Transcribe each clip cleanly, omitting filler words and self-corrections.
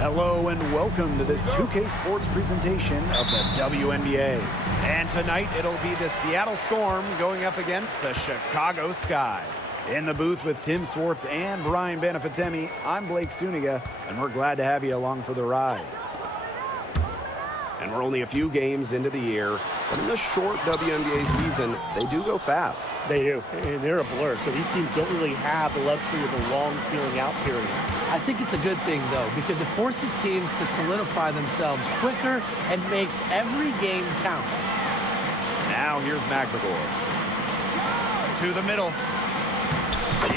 Hello and welcome to this 2K Sports presentation of the WNBA. And tonight it'll be the Seattle Storm going up against the Chicago Sky. In the booth with Tim Swartz and Brian Banafitemi, I'm Blake Suniga, and we're glad to have you along for the ride. And we're only a few games into the year, but in the short WNBA season, they do go fast. They do, and they're a blur, so these teams don't really have the luxury of a long feeling-out period. I think it's a good thing, though, because it forces teams to solidify themselves quicker and makes every game count. Now here's McGregor. To the middle.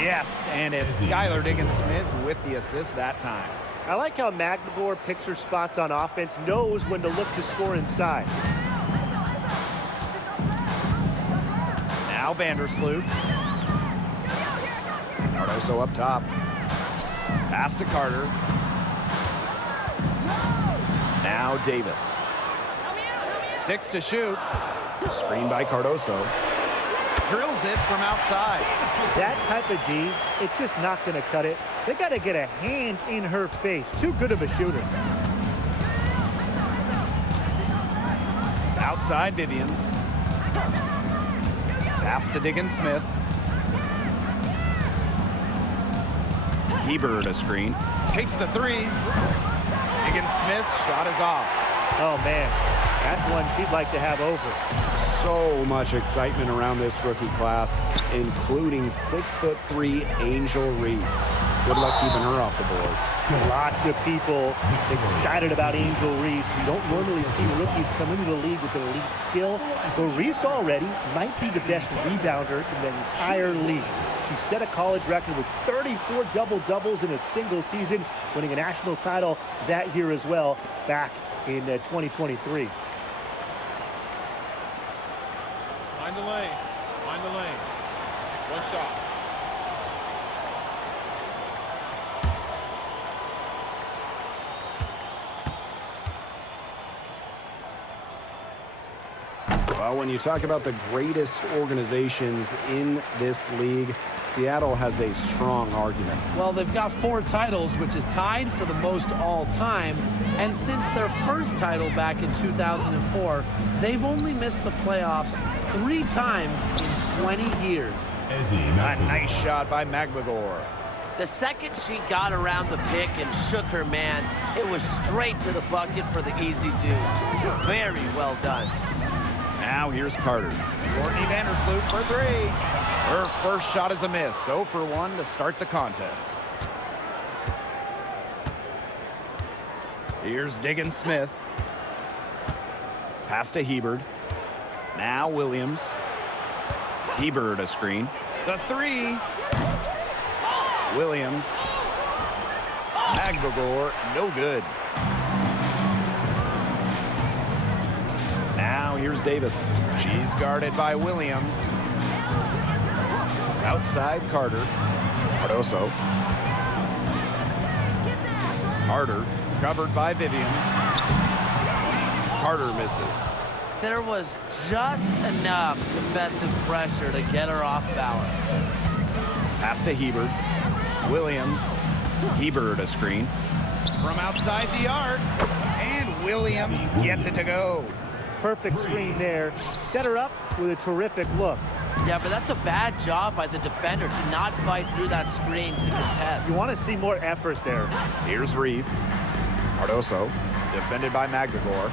Yes, and it's Skylar Diggins-Smith with the assist that time. I like how McGregor picks her spots on offense, knows when to look to score inside. Now Vandersloot. Cardoso up top. Pass to Carter. Now Davis. 6 to shoot. Screen by Cardoso. Drills it from outside. That type of D, it's just not going to cut it. They got to get a hand in her face. Too good of a shooter. Outside Vivians. Pass to Diggins-Smith. Hebert a screen. Takes the three. Diggins-Smith's shot is off. Oh, man. That's one she'd like to have over. So much excitement around this rookie class, including 6'3" Angel Reese. Good luck keeping her off the boards. Lots of people excited about Angel Reese. We don't normally see rookies come into the league with elite skill, but Reese already might be the best rebounder in the entire league. She set a college record with 34 double-doubles in a single season, winning a national title that year as well, back in 2023. Mind the lanes. Mind the lanes. One shot. Well, when you talk about the greatest organizations in this league, Seattle has a strong argument. Well, they've got 4 titles, which is tied for the most all time. And since their first title back in 2004, they've only missed the playoffs 3 times in 20 years. A nice shot by McGregor. The second she got around the pick and shook her man, it was straight to the bucket for the easy deuce. Very well done. Now here's Carter. Courtney Vandersloot for 3. Her first shot is a miss. 0 for 1 to start the contest. Here's Diggins-Smith. Pass to Hebert. Now Williams. Hebert a screen. The 3. Williams. McGregor, no good. Now here's Davis. She's guarded by Williams. Outside Carter. Cardoso. Carter covered by Vivians. Carter misses. There was just enough defensive pressure to get her off balance. Pass to Hebert. Williams. Hebert a screen. From outside the arc. And Williams gets it to go. Perfect screen there. Set her up with a terrific look. Yeah, but that's a bad job by the defender to not fight through that screen to contest. You want to see more effort there. Here's Reese. Cardoso. Defended by McGregor.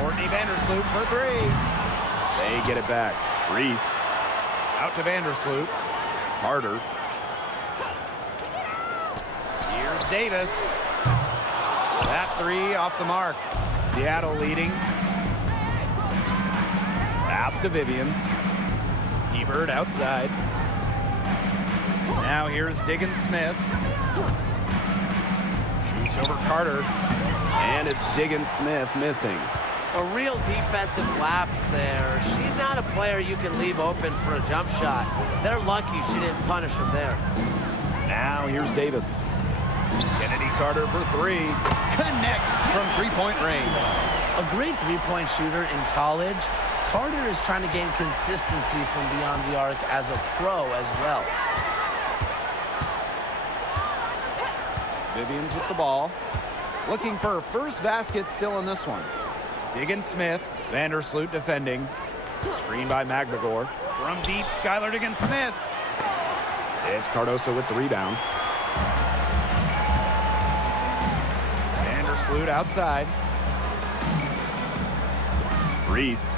Courtney Vandersloot for 3. They get it back. Reese. Out to Vandersloot. Carter. Here's Davis. That 3 off the mark. Seattle leading. Pass to Vivians. Hebert outside. Now here's Diggins-Smith. Shoots over Carter. And it's Diggins-Smith missing. A real defensive lapse there. She's not a player you can leave open for a jump shot. They're lucky she didn't punish him there. Now here's Davis. Kennedy Carter for 3. Connects from three-point range. A great three-point shooter in college, Carter is trying to gain consistency from beyond the arc as a pro as well. Vivians with the ball. Looking for first basket still in this one. Diggins Smith, Vandersloot defending. Screen by McGregor. From deep, Skylar Diggins Smith. It's Cardoso with the rebound. Vandersloot outside. Reese.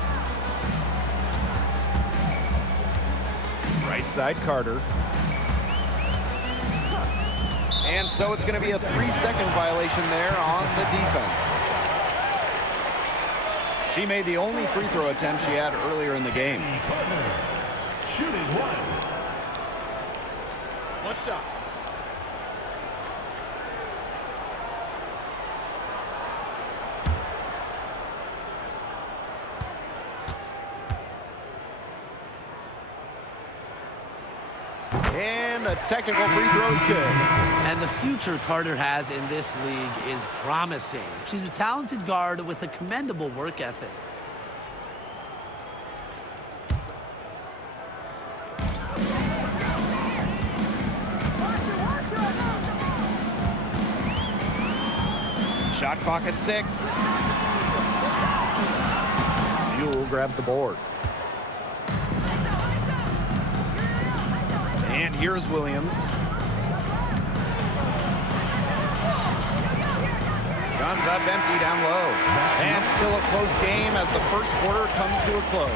Right side, Carter. And so it's going to be a 3-second violation there on the defense. She made the only free throw attempt she had earlier in the game. Shooting one. One shot. And the technical free throw is good. And the future Carter has in this league is promising. She's a talented guard with a commendable work ethic. Shot clock at 6. Buell grabs the board. And here's Williams. Comes up empty down low. And still a close game as the first quarter comes to a close.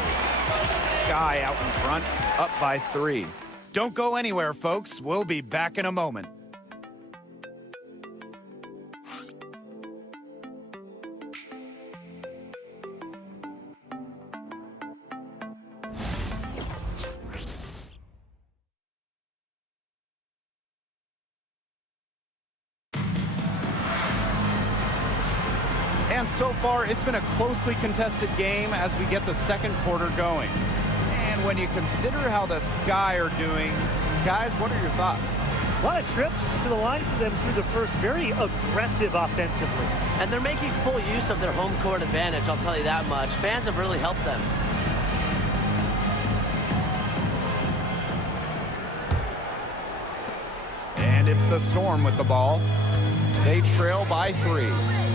Sky out in front, up by 3. Don't go anywhere, folks. We'll be back in a moment. And so far, it's been a closely contested game as we get the second quarter going. And when you consider how the Sky are doing, guys, what are your thoughts? A lot of trips to the line for them through the first. Very aggressive offensively. And they're making full use of their home court advantage, I'll tell you that much. Fans have really helped them. And it's the Storm with the ball. They trail by 3.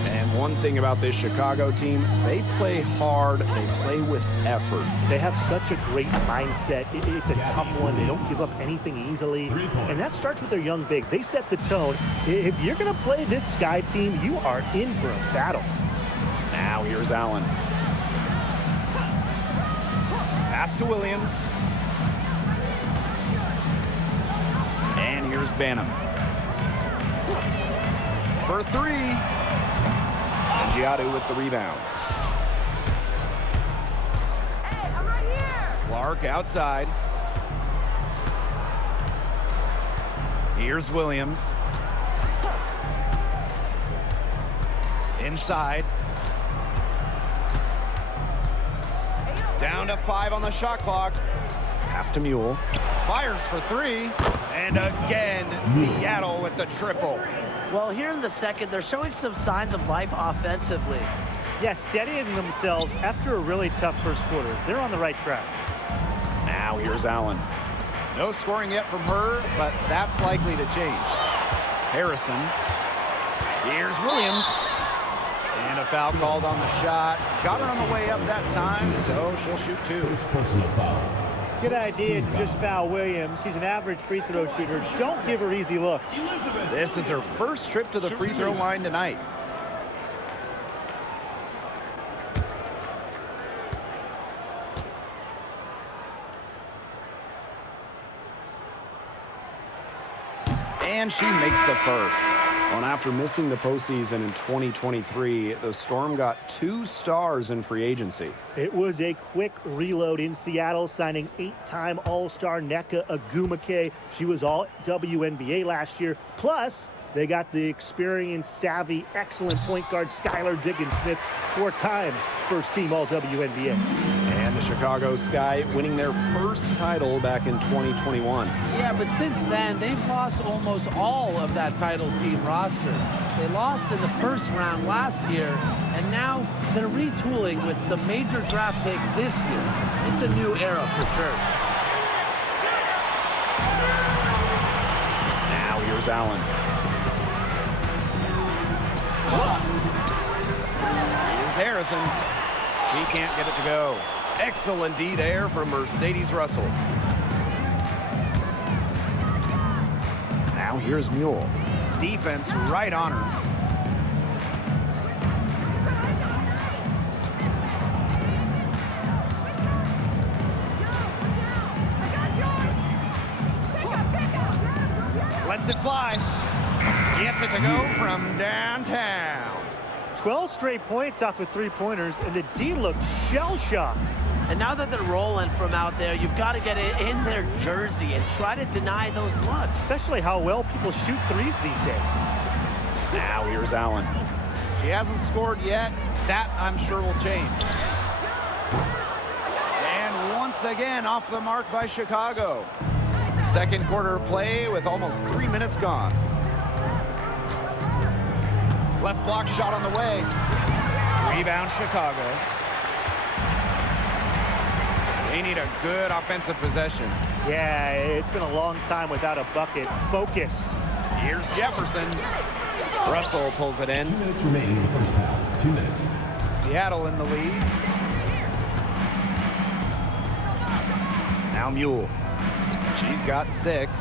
And one thing about this Chicago team, they play hard, they play with effort. They have such a great mindset. It's a tough one. They don't give up anything easily. And that starts with their young bigs. They set the tone. If you're going to play this Sky team, you are in for a battle. Now here's Allen. Pass to Williams. And here's Banham. For 3. And Giadu with the rebound. Hey, I'm right here. Clark outside. Here's Williams. Inside. Down to 5 on the shot clock. Pass to Mule. Fires for 3. And again, Seattle with the triple. Well, here in the second, they're showing some signs of life offensively. Yeah, steadying themselves after a really tough first quarter. They're on the right track. Now here's Allen. No scoring yet from her, but that's likely to change. Harrison. Here's Williams. And a foul called on the shot. Got her on the way up that time, so she'll shoot 2. Good idea to just foul Williams. She's an average free throw shooter. Don't give her easy looks. This is her first trip to the free throw line tonight. And she makes the first. Well, after missing the postseason in 2023, the Storm got 2 stars in free agency. It was a quick reload in Seattle, signing 8-time All-Star Nneka Ogwumike. She was all WNBA last year. Plus, they got the experienced, savvy, excellent point guard Skylar Diggins Smith, 4 times first-team All-WNBA. And the Chicago Sky winning their first title back in 2021. Yeah, but since then, they've lost almost all of that title team roster. They lost in the first round last year, and now they're retooling with some major draft picks this year. It's a new era for sure. Now here's Allen. Here's Harrison. She can't get it to go. Excellent D there from Mercedes Russell. Now here's Mule. Defense right on her. Lets it fly. Gets it to go from downtown. 12 straight points off of three-pointers, and the D looked shell-shocked. And now that they're rolling from out there, you've got to get it in their jersey and try to deny those looks. Especially how well people shoot threes these days. Now here's Allen. She hasn't scored yet. That, I'm sure, will change. And once again, off the mark by Chicago. Second quarter play with almost 3 minutes gone. Left block shot on the way. Rebound, Chicago. They need a good offensive possession. Yeah, it's been a long time without a bucket. Focus. Here's Jefferson. Russell pulls it in. 2 minutes remaining in the first half. 2 minutes. Seattle in the lead. Now Mule. She's got 6.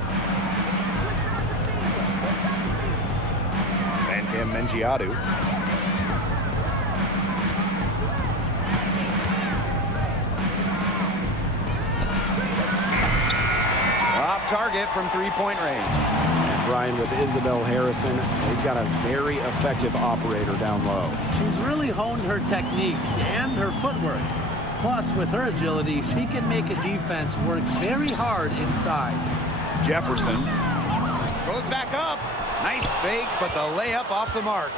Van Mengiadu. Off target from three-point range. Brian, with Isabel Harrison, they've got a very effective operator down low. She's really honed her technique and her footwork. Plus, with her agility, she can make a defense work very hard inside. Jefferson goes back up. Nice fake, but the layup off the mark.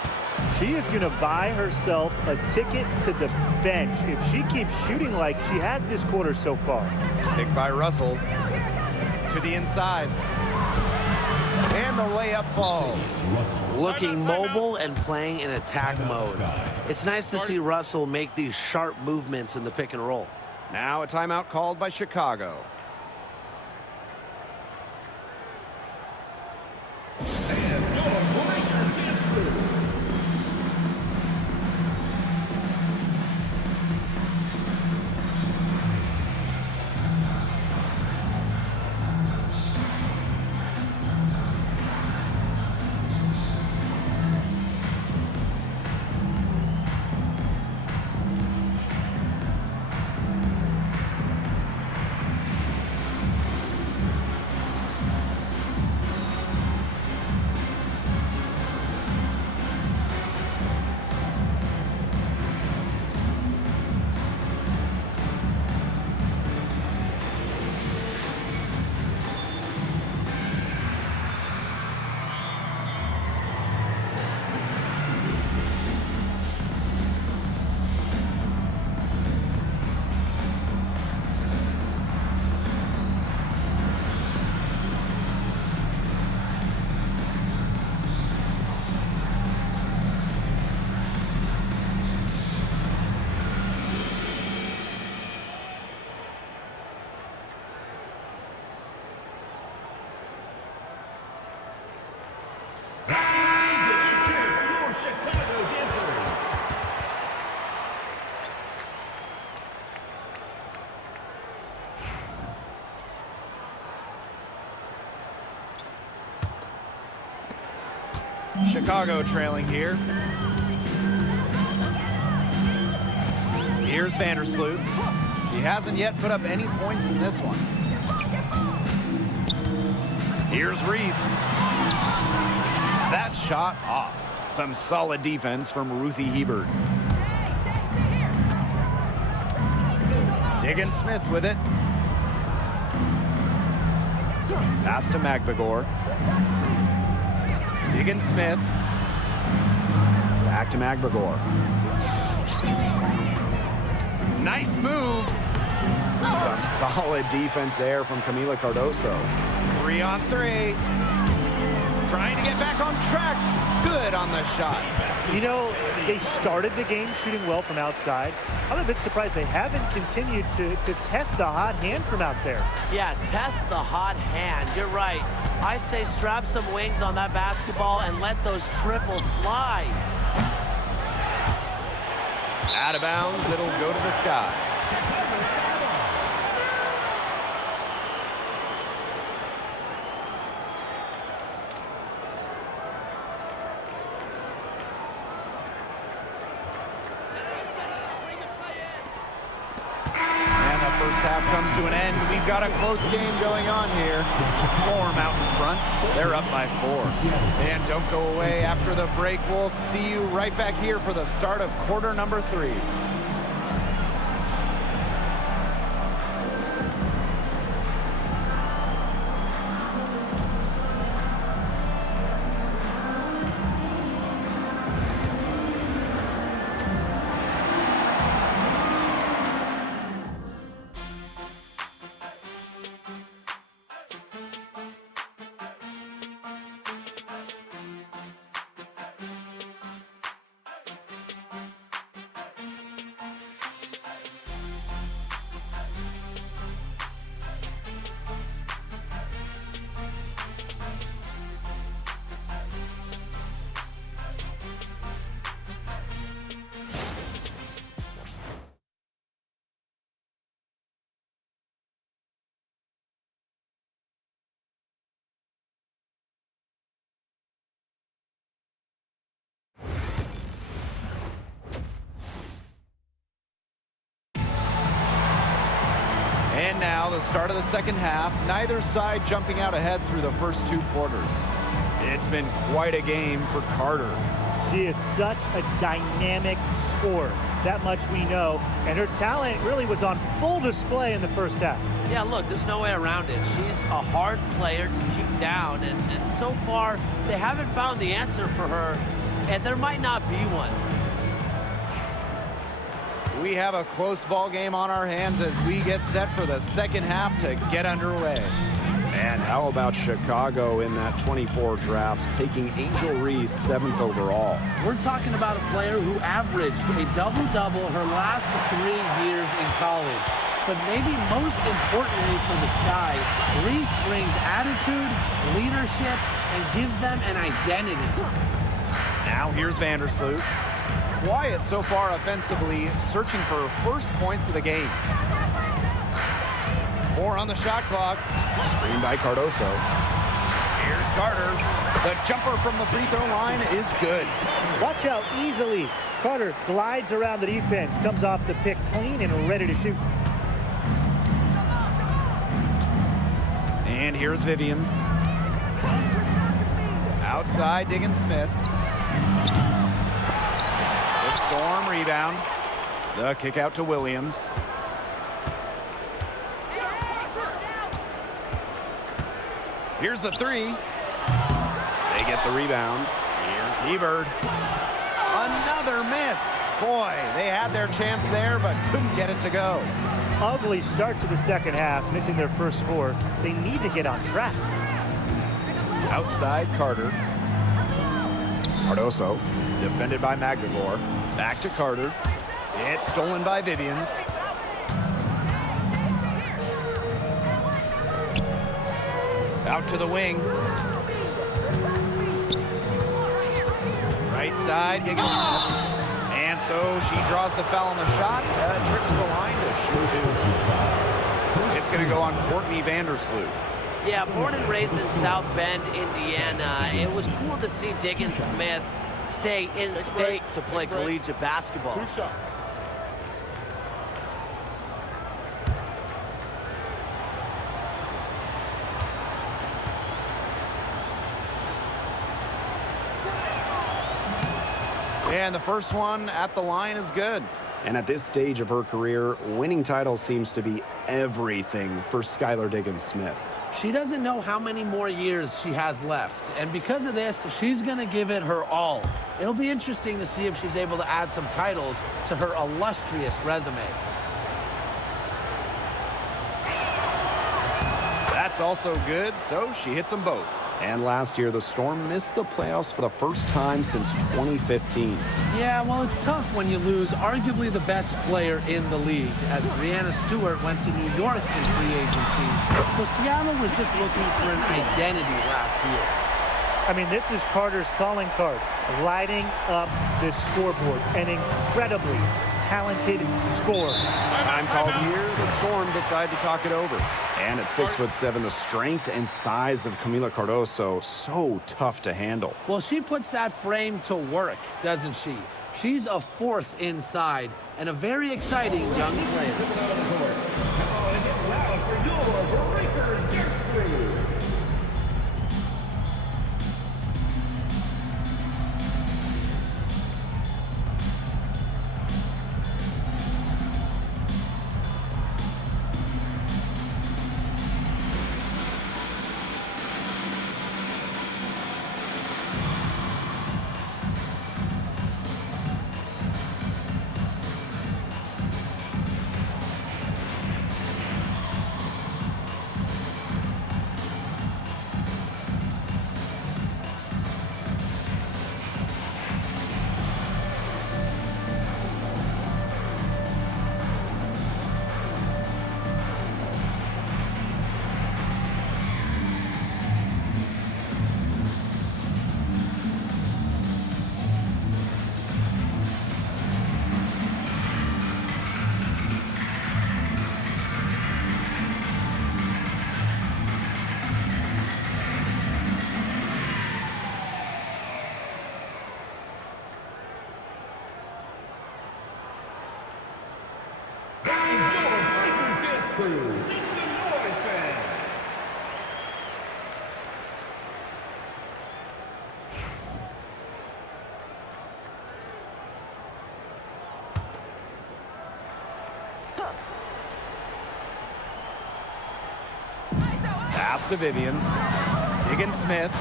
She is going to buy herself a ticket to the bench if she keeps shooting like she has this quarter so far. Picked by Russell to the inside. And the layup falls. Looking mobile and playing in attack mode. It's nice to see Russell make these sharp movements in the pick and roll. Now a timeout called by Chicago. Chicago trailing here. Here's Vandersloot. She hasn't yet put up any points in this one. Here's Reese. That shot off. Some solid defense from Ruthie Hebert. Diggins Smith with it. Pass to Magbegor. Diggins Smith. Back to Magbegor. Nice move. Some solid defense there from Camila Cardoso. 3-on-3. Trying to get back on track. Good on the shot. You know, they started the game shooting well from outside. I'm a bit surprised they haven't continued to test the hot hand from out there. Yeah, test the hot hand. You're right. I say strap some wings on that basketball and let those triples fly. Out of bounds, it'll go to the Sky. First half comes to an end. We've got a close game going on here. Storm out in front. They're up by 4. And don't go away after the break. We'll see you right back here for the start of quarter number 3. And now the start of the second half. Neither side jumping out ahead through the first 2 quarters. It's been quite a game for Carter. She is such a dynamic scorer. That much we know. And her talent really was on full display in the first half. Yeah, look, there's no way around it. She's a hard player to keep down, and so far, they haven't found the answer for her, and there might not be one. We have a close ball game on our hands as we get set for the second half to get underway. And how about Chicago in that 24 drafts, taking Angel Reese 7th overall? We're talking about a player who averaged a double-double her last 3 years in college. But maybe most importantly for the Sky, Reese brings attitude, leadership, and gives them an identity. Now here's Vandersloot. Quiet so far offensively, searching for first points of the game. 4 on the shot clock. Screened by Cardoso. Here's Carter. The jumper from the free throw line is good. Watch out easily. Carter glides around the defense, comes off the pick clean and ready to shoot. And here's Vivians. Outside, Diggins-Smith. The Storm rebound. The kick out to Williams. Here's the 3. They get the rebound. Here's Hebert. Another miss. Boy, they had their chance there, but couldn't get it to go. Ugly start to the second half, missing their first 4. They need to get on track. Outside, Carter. Cardoso. Defended by Magdegor. Back to Carter. It's stolen by Vivians. Out to the wing. Right side, Diggins-Smith. And so she draws the foul on the shot. Tricks the line to shoot. It's going to go on Courtney Vandersloot. Yeah, born and raised in South Bend, Indiana, it was cool to see Diggins-Smith stay in state to play collegiate basketball. 2 shots. And the first one at the line is good. And at this stage of her career, winning titles seems to be everything for Skylar Diggins-Smith. She doesn't know how many more years she has left, and because of this, she's going to give it her all. It'll be interesting to see if she's able to add some titles to her illustrious resume. That's also good, so she hits them both. And last year, the Storm missed the playoffs for the first time since 2015. Yeah, well, it's tough when you lose arguably the best player in the league, as Breanna Stewart went to New York in free agency. So Seattle was just looking for an identity last year. I mean, this is Carter's calling card, lighting up the scoreboard. An incredibly talented scorer. Time called here. The Storm decide to talk it over. And at 6'7", the strength and size of Camila Cardoso, so tough to handle. Well, she puts that frame to work, doesn't she? She's a force inside and a very exciting young player. Pass to Vivians. Diggins Smith.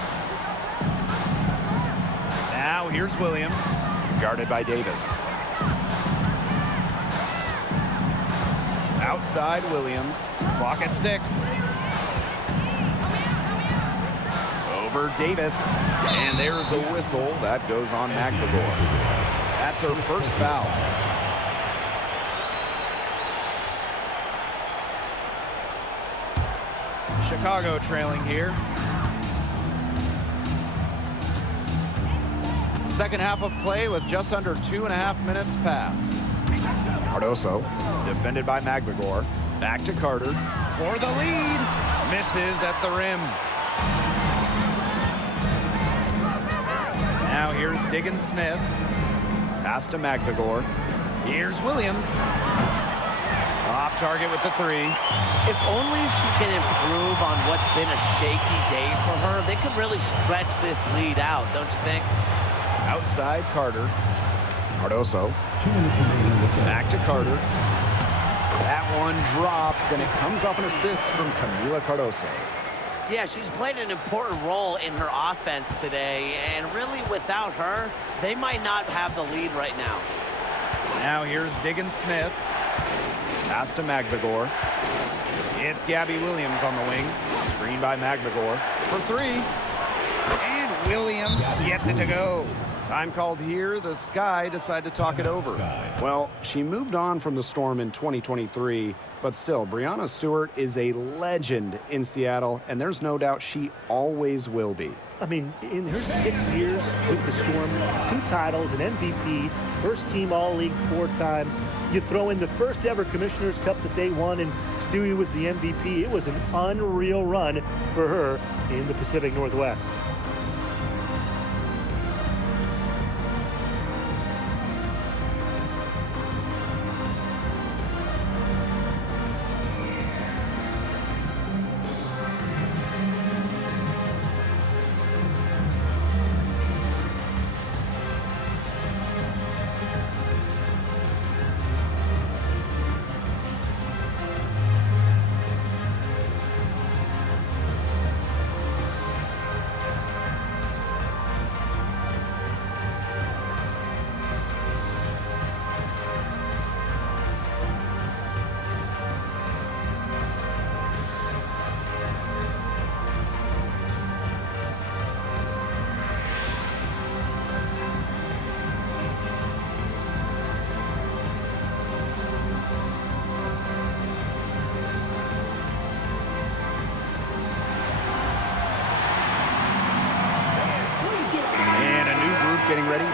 Now here's Williams. Guarded by Davis. Outside Williams. Clock at 6. Over Davis. And there's a whistle. That goes on McLegore. That's her first foul. Chicago trailing here. Second half of play with just under 2.5 minutes passed. Cardoso. Defended by McLegore. Back to Carter. For the lead. Misses at the rim. Now here's Diggins Smith. Pass to McLegore. Here's Williams. Off target with the 3. If only she can improve on what's been a shaky day for her, they could really stretch this lead out, don't you think? Outside Carter. Cardoso. 2 minutes remaining in the third. Back to Carter. That one drops, and it comes off an assist from Camila Cardoso. Yeah, she's played an important role in her offense today, and really without her, they might not have the lead right now. Now here's Diggins Smith. Pass to McLegore. It's Gabby Williams on the wing. Screen by McLegore for 3. And Williams gets it to go. Time called here. The Sky decide to talk it over. Well, she moved on from the Storm in 2023, but still, Breanna Stewart is a legend in Seattle, and there's no doubt she always will be. I mean, in her 6 years with the Storm, 2 titles, an MVP, first team All-League 4 times. You throw in the first ever Commissioner's Cup that they won, and Stewie was the MVP. It was an unreal run for her in the Pacific Northwest.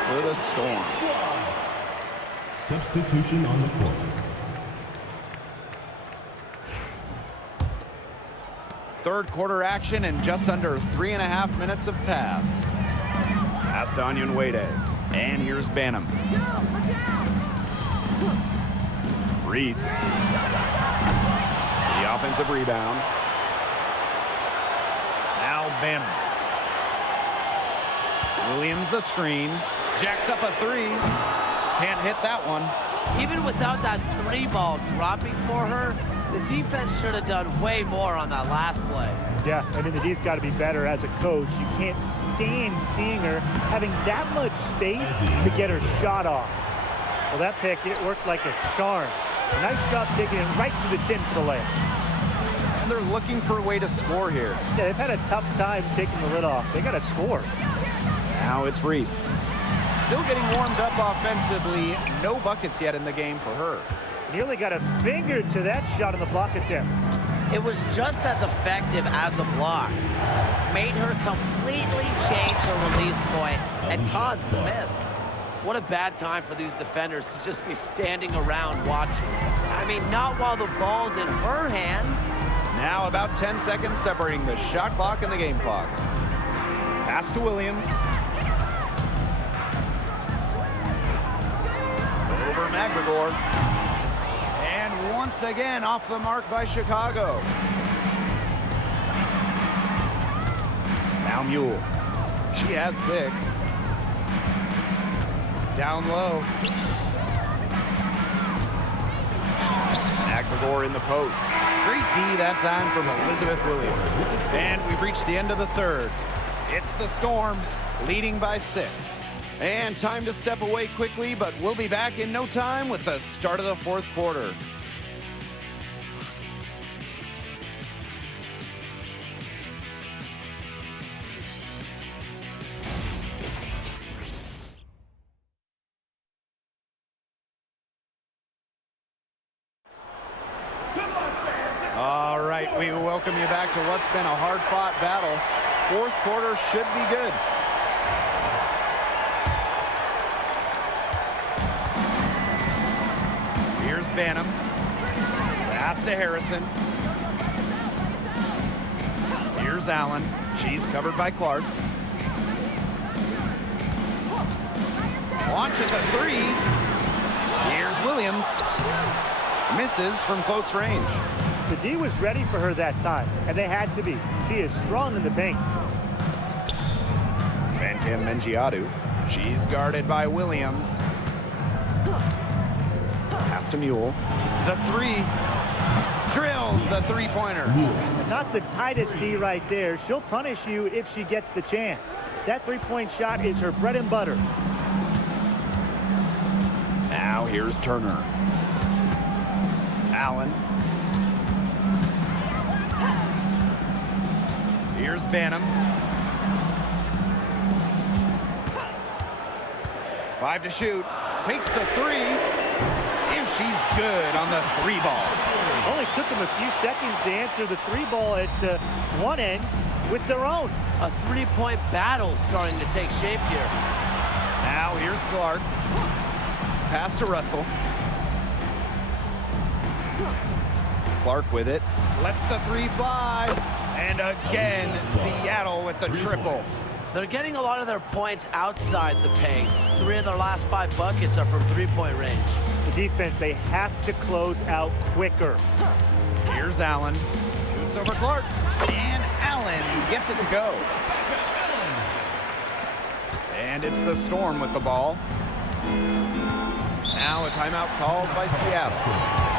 for the Storm. Substitution on the court. Third quarter action and just under 3.5 minutes have passed. Pass to Onyenwere. And here's Banham. Reese. The offensive rebound. Now Banham. Williams the screen. Jacks up a three. Can't hit that one. Even without that three ball dropping for her, the defense should have done way more on that last play. Yeah, I mean, the D's got to be better as a coach. You can't stand seeing her having that much space to get her shot off. Well, that pick, it worked like a charm. A nice job taking it right to the tin for the layup. And they're looking for a way to score here. Yeah, they've had a tough time taking the lid off. They got to score. Now it's Reese. Still getting warmed up offensively. No buckets yet in the game for her. Nearly got a finger to that shot on the block attempt. It was just as effective as a block. Made her completely change her release point and caused the miss. What a bad time for these defenders to just be standing around watching. I mean, not while the ball's in her hands. Now about 10 seconds separating the shot clock and the game clock. Pass to Williams. Over McGregor. And once again off the mark by Chicago. Now Mule. She has 6. Down low. McGregor in the post. Great D that time from Elizabeth Williams. And we've reached the end of the third. It's the Storm leading by 6. And time to step away quickly, but we'll be back in no time with the start of the fourth quarter. All right, we welcome you back to what's been a hard-fought battle. Fourth quarter should be good. Here's Banham. Pass to Harrison. Here's Allen. She's covered by Clark. Launches a three. Here's Williams. Misses from close range. The D was ready for her that time, and they had to be. She is strong in the paint. Bantam Mengiadu. She's guarded by Williams. Pass to Mule. The three. Drills the three-pointer. Not the tightest D right there. She'll punish you if she gets the chance. That three-point shot is her bread and butter. Now here's Turner. Allen. Here's Banham. 5 to shoot. Takes the three. And she's good on the three ball. Only took them a few seconds to answer the three ball at one end with their own. A three-point battle starting to take shape here. Now here's Clark. Pass to Russell. Clark with it. Lets the three fly. And again, Seattle with the triple. They're getting a lot of their points outside the paint. 3 of their last 5 buckets are from three-point range. The defense, they have to close out quicker. Here's Allen. Shoots over Clark. And Allen gets it to go. And it's the Storm with the ball. Now a timeout called by Seattle.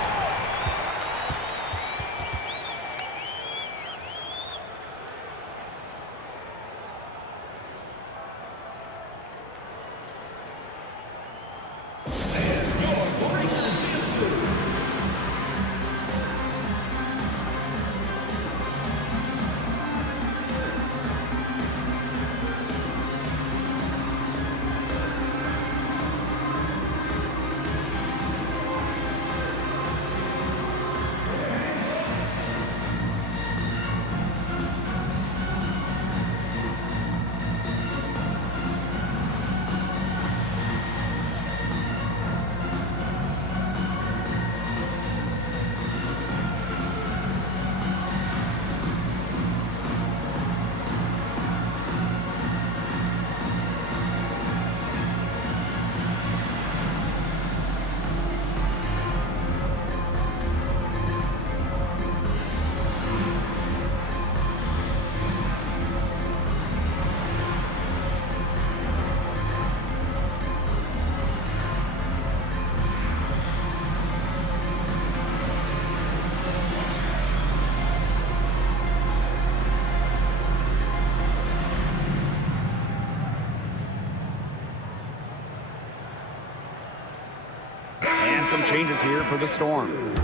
And some changes here for the Storm.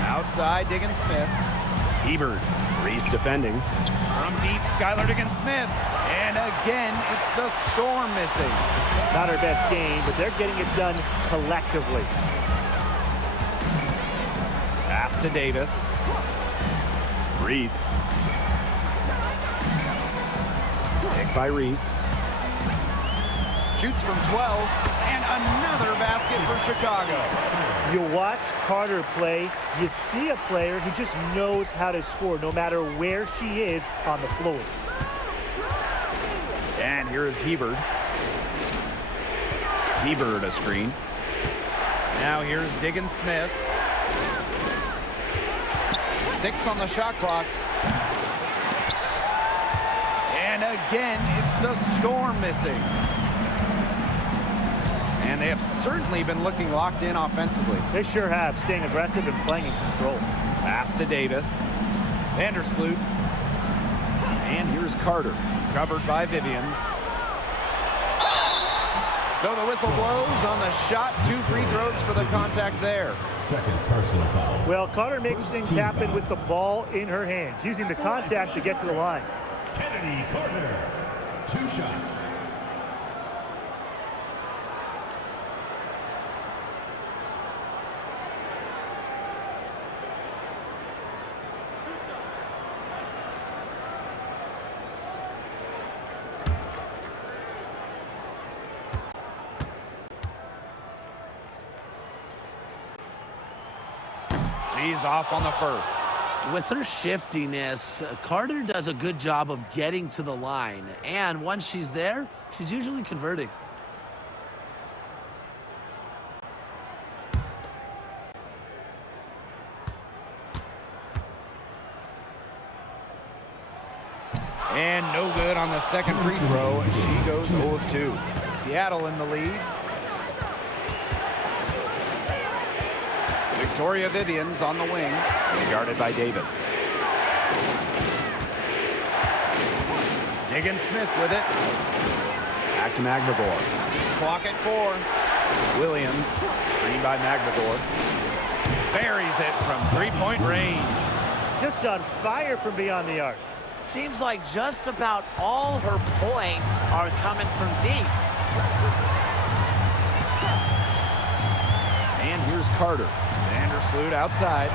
Outside, Diggins Smith. Hebert. Reese defending. From deep, Skylar Diggins Smith. And again, it's the Storm missing. Not her best game, but they're getting it done collectively. Pass to Davis. Reese. Pick by Reese. Shoots from 12. And another basket for Chicago. You watch Carter play, you see a player who just knows how to score no matter where she is on the floor. And here is Hebert. Hebert a screen. Now here's Diggins Smith. 6 on the shot clock. And again, it's the Storm missing. And they have certainly been looking locked in offensively. They sure have, staying aggressive and playing in control. Pass to Davis. Vandersloot. And here's Carter. Covered by Vivians. So the whistle blows on the shot. 2 free throws for the contact there. Second personal foul. Well, Carter makes things happen with the ball in her hands, using the contact to get to the line. Kennedy Carter. 2 shots. She's off on the first. With her shiftiness, Carter does a good job of getting to the line. And once she's there, she's usually converting. And no good on the second free throw. And she goes 0 of 2. Seattle in the lead. Victoria Vivians on the wing, guarded by Davis. Diggins Smith with it. Back to Magbagor. Clock at 4. Williams, screened by Magbagor. Buries it from 3-point range. Just on fire from beyond the arc. Seems like just about all her points are coming from deep. And here's Carter. Vandersloot outside.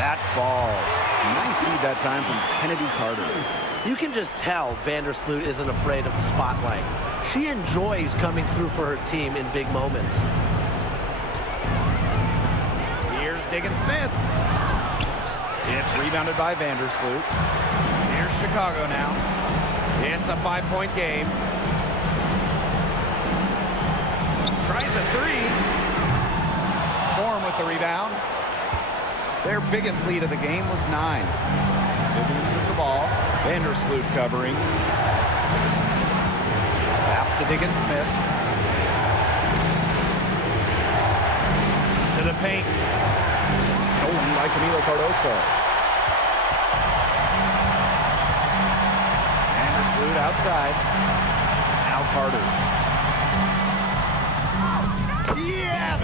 That falls. Nice feed that time from Kennedy Carter. You can just tell Vandersloot isn't afraid of the spotlight. She enjoys coming through for her team in big moments. Here's Diggins Smith. It's rebounded by Vandersloot. Here's Chicago now. It's a 5-point game. Tries a 3. Storm with the rebound. Their biggest lead of the game was 9. Vivians with the ball. Vandersloot covering. Pass to Diggins Smith. To the paint. Stolen by Camilo Cardoso. Vandersloot outside. Now Carter. Yes!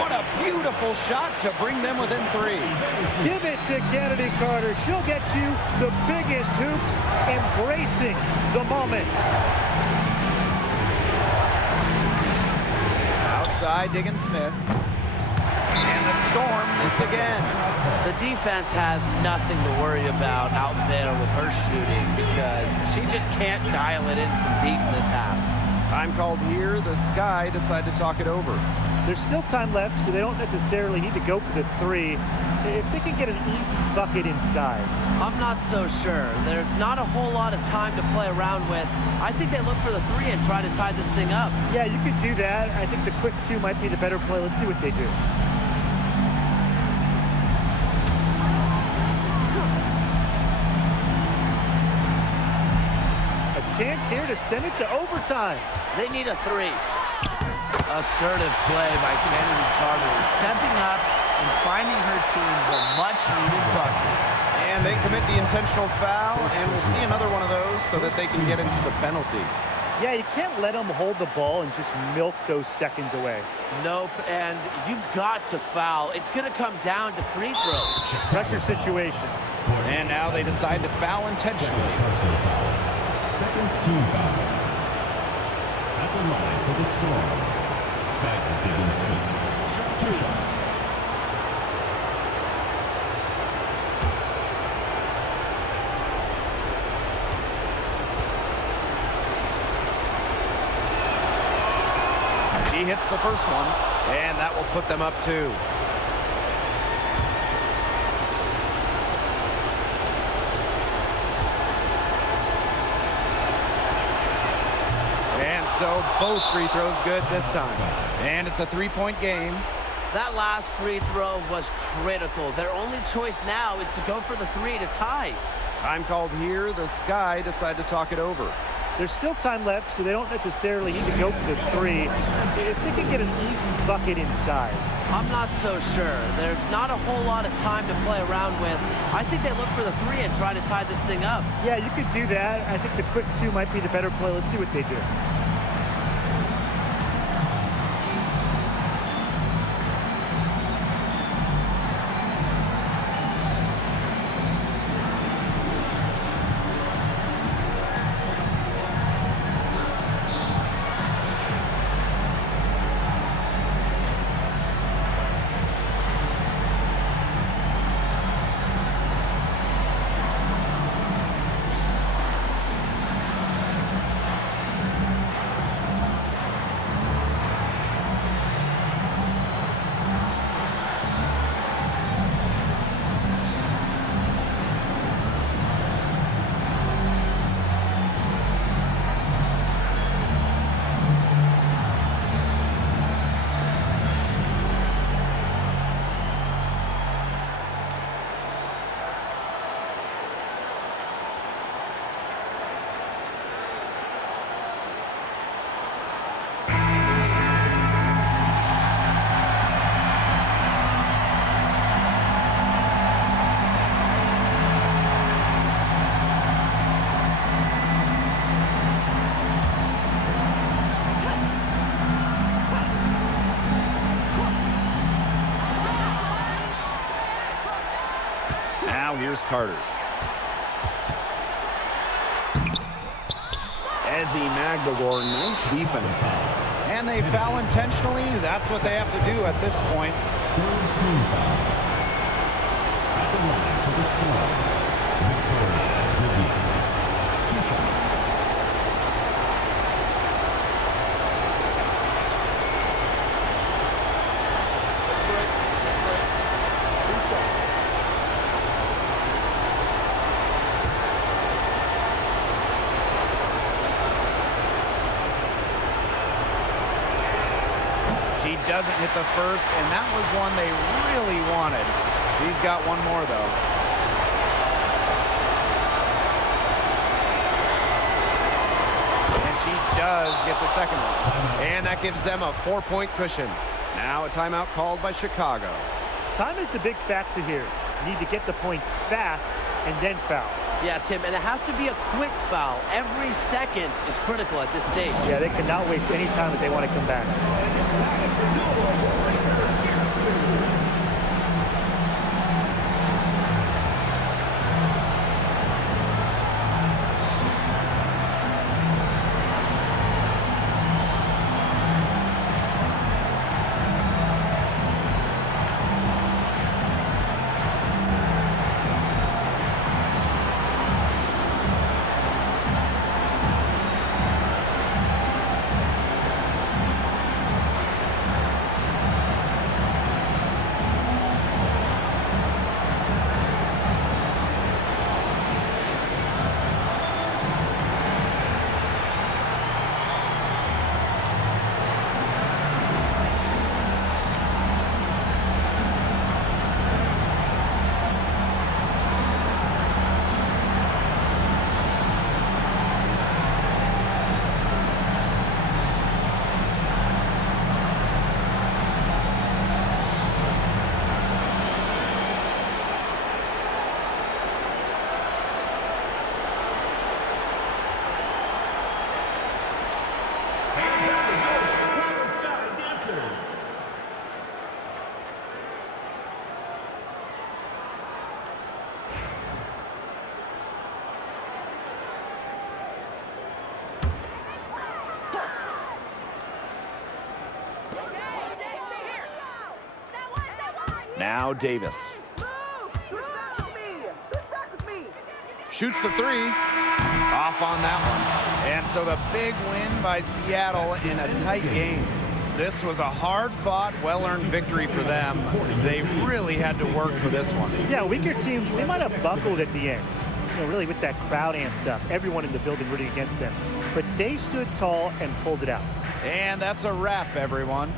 What a beautiful shot to bring them within 3. Give it to Kennedy Carter. She'll get you the biggest hoops, embracing the moment. Outside, Diggins Smith. And the Storm miss again. The defense has nothing to worry about out there with her shooting because she just can't dial it in from deep in this half. Time called here. The Sky decide to talk it over. There's still time left, so they don't necessarily need to go for the 3 if they can get an easy bucket inside. I'm not so sure. There's not a whole lot of time to play around with. I think they look for the 3 and try to tie this thing up. Yeah, you could do that. I think the quick 2 might be the better play. Let's see what they do. A chance here to send it to overtime. They need a 3. Assertive play by Kennedy Carter, stepping up and finding her team the much-needed bucket. And they commit the intentional foul, and we'll see another one of those so that they can get into the penalty. Yeah, you can't let them hold the ball and just milk those seconds away. Nope, and you've got to foul. It's going to come down to free throws. Pressure situation. And now they decide to foul intentionally. Personal foul. Second team foul. At the line for the Storm, Skylar Diggins-Smith. 2 shots. He hits the first one, and that will put them up 2. And so both free throws good this time. And it's a 3-point game. That last free throw was critical. Their only choice now is to go for the 3 to tie. Time called here. The Sky decide to talk it over. There's still time left, so they don't necessarily need to go for the 3. If they can get an easy bucket inside. I'm not so sure. There's not a whole lot of time to play around with. I think they look for the 3 and try to tie this thing up. Yeah, you could do that. I think the quick 2 might be the better play. Let's see what they do. Now here's Carter. Ezzy Magdagor, nice defense. And they foul intentionally. That's what they have to do at this point. Third team foul. At the line for the Storm, Victoria Williams. 2 shots. He doesn't hit the first, and that was one they really wanted. He's got one more, though. And she does get the second one. And that gives them a 4-point cushion. Now a timeout called by Chicago. Time is the big factor here. You need to get the points fast and then foul. Yeah, Tim, and it has to be a quick foul. Every second is critical at this stage. Yeah, they cannot waste any time if they want to come back. Now Davis. Switch back with me. Switch back with me. Shoots the three. Off on that one. And so the big win by Seattle in a tight game. This was a hard-fought, well-earned victory for them. They really had to work for this one. Yeah, weaker teams, they might have buckled at the end. Really with that crowd amped up, everyone in the building rooting against them. But they stood tall and pulled it out. And that's a wrap, everyone.